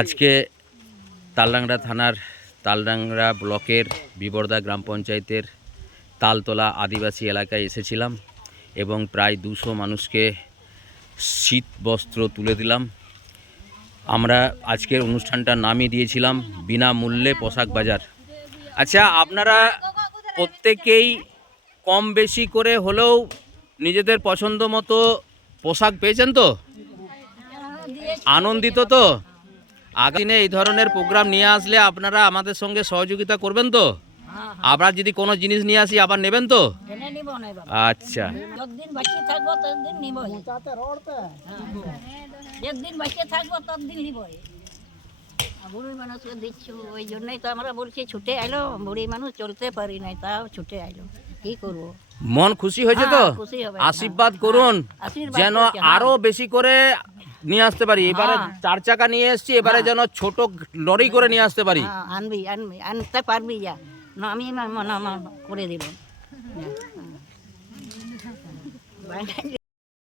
আজকে তালডাংরা থানার তালডাংরা ব্লকের বিবর্দা গ্রাম পঞ্চায়েতের তালতলা আদিবাসী এলাকায় এসেছিলাম এবং প্রায় দুশো মানুষকে শীত বস্ত্র তুলে দিলাম। আমরা আজকের অনুষ্ঠানটার নামই দিয়েছিলাম বিনামূল্যে পোশাক বাজার। আচ্ছা আপনারা প্রত্যেকেই কম বেশি করে হলেও নিজেদের পছন্দ মতো পোশাক পেয়েছেন তো? আনন্দিত তো? আগামী এই ধরনের প্রোগ্রাম নিয়ে আসলে আপনারা আমাদের সঙ্গে সহযোগিতা করবেন তো? আবার যদি কোনো জিনিস নিয়ে আসি আবার নেবেন তো? আচ্ছা। বুড়ি মানুষকে দিচ্ছ ওই জন্যই তো আমরা বলছি ছুটে আইলো। বুড়ি মানুষ চলতে পারি নাই তাও ছুটে আইলো। কি করব? মন খুশি হয়েছে তো? হ্যাঁ, আশীর্বাদ করুন। যেন হ্যাঁ। আরও বেশি করে নিয়ে আসতে পারি। এবারে হ্যাঁ। চার চাকা নিয়ে এসেছি এবারে যেন ছোট লরি করে নিয়ে আসতে পারি। হ্যাঁ, আনবি আনবি আনতে পারবি যা। না আমি করে দিব। হ্যাঁ, হ্যাঁ।